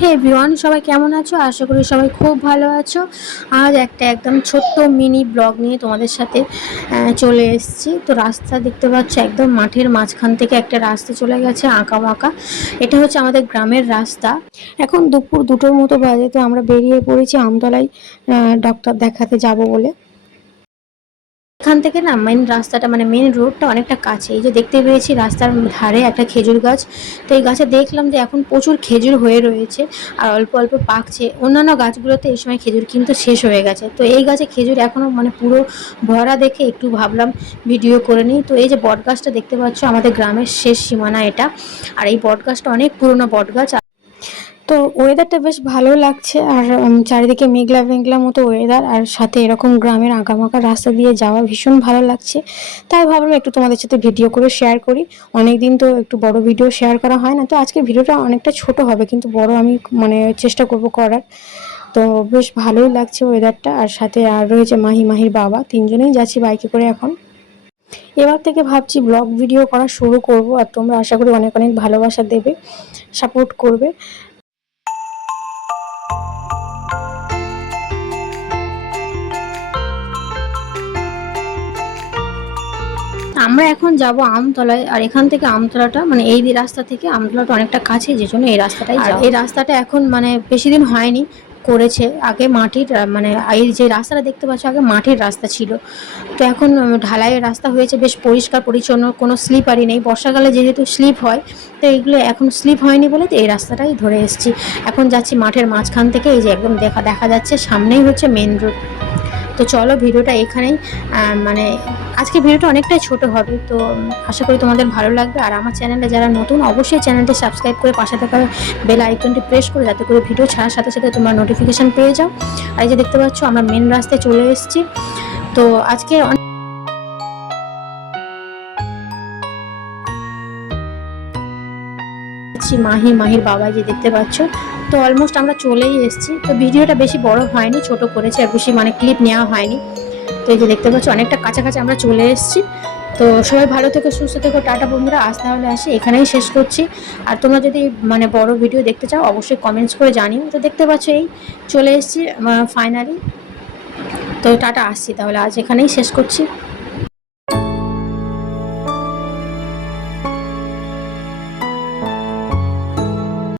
হে everyone, সবাই কেমন আছো? আশা করি সবাই খুব ভালো আছো। আজ একটা একদম ছোট্ট মিনি ব্লগ নিয়ে তোমাদের সাথে চলে এসেছি। তো রাস্তা দেখতে পাচ্ছ, একদম মাঠের মাঝখান থেকে একটা রাস্তা চলে গেছে আঁকা বাঁকা। এটা হচ্ছে আমাদের গ্রামের রাস্তা। এখন দুপুর 2টোর মতো বাজে, তো আমরা বেরিয়ে পড়েছি আমতলায় ডক্টর দেখাতে যাব বলে। এখান থেকে না মেন রাস্তাটা মানে মেন রোডটা অনেকটা কাছে। এই যে দেখতে পেয়েছি রাস্তার ধারে একটা খেজুর গাছ। তো এই গাছে দেখলাম যে এখন প্রচুর খেজুর হয়ে রয়েছে আর অল্প অল্প পাকছে। অন্যান্য গাছগুলোতে এই সময় খেজুর কিন্তু শেষ হয়ে গেছে, তো এই গাছে খেজুর এখনও মানে পুরো ভরা দেখে একটু ভাবলাম ভিডিও করে নিই। তো এই যে বট গাছটা দেখতে পাচ্ছ, আমাদের গ্রামের শেষ সীমানা এটা। আর এই বট গাছটা অনেক পুরনো বট গাছ। তো ওয়েদারটা বেশ ভালো লাগছে, আর চারিদিকে মেঘলা মেঘলা মতো ওয়েদার, আর সাথে এরকম গ্রামের আঁকাবাঁকা রাস্তা দিয়ে যাওয়া ভীষণ ভালো লাগছে। তাই ভাবলাম একটু তোমাদের সাথে ভিডিও করে শেয়ার করি। অনেক দিন তো একটু বড় ভিডিও শেয়ার করা হয় না, তো আজকের ভিডিওটা অনেকটা ছোট হবে কিন্তু বড় আমি মানে চেষ্টা করব করার। তো বেশ ভালোই লাগছে ওয়েদারটা, আর সাথে আর রয়েছে মাহির বাবা, তিনজনেই যাচ্ছি বাইকে করে এখন। এবার থেকে ভাবছি ব্লগ ভিডিও করা শুরু করব, আর তোমরা আশা করি অনেক অনেক ভালোবাসা দেবে, সাপোর্ট করবে। আমরা এখন যাব আমতলায়, আর এখান থেকে আমতলাটা মানে এই রাস্তা থেকে আমতলাটা অনেকটা কাছে, যে জন্য এই রাস্তাটাই। আর এই রাস্তাটা এখন মানে বেশি দিন হয়নি করেছে, আগে মাটির মানে এই যে রাস্তাটা দেখতে পাচ্ছ আগে মাটির রাস্তা ছিল, তো এখন ঢালাইয়ের রাস্তা হয়েছে, বেশ পরিষ্কার পরিচ্ছন্ন, কোনো স্লিপারই নেই। বর্ষাকালে যেহেতু স্লিপ হয়, তো এইগুলো এখন স্লিপ হয়নি বলে তো এই রাস্তাটাই ধরে এসেছি। এখন যাচ্ছি মাঠের মাঝখান থেকে, এই যে একদম দেখা যাচ্ছে সামনেই হচ্ছে মেন রোড। তো চলো ভিডিওটা এখানেই মানে আজকে ভিডিওটা অনেকটাই ছোট হবে, তো আশা করি তোমাদের ভালো লাগবে। আর আমার চ্যানেলটা যারা নতুন, অবশ্যই চ্যানেলটি সাবস্ক্রাইব করে পাশে থাকা বেল আইকনটি প্রেস করে, যাতে করে ভিডিও ছাড়ার সাথে সাথে তোমরা নোটিফিকেশান পেয়ে যাও। আর এই যে দেখতে পাচ্ছ আমরা মেন রাস্তায় চলে এসেছি। তো আজকে মাহির বাবা যে দেখতে পাচ্ছ। তো অলমোস্ট আমরা চলেই এসেছি। তো ভিডিওটা বেশি বড় হয়নি, ছোট করেছে, আর বেশি মানে ক্লিপ নেওয়া হয়নি। তো এই যে দেখতে পাচ্ছ অনেকটা কাছাকাছি আমরা চলে এসেছি। তো সবাই ভালো থেকো, সুস্থ থেকো, টাটা বন্ধুরা। আজ তাহলে আসি, এখানেই শেষ করছি। আর তোমরা যদি মানে বড় ভিডিও দেখতে চাও অবশ্যই কমেন্টস করে জানিও। তো দেখতে পাচ্ছ এই চলে এসেছি ফাইনালি। তো টাটা, আসছি তাহলে, আজ এখানেই শেষ করছি।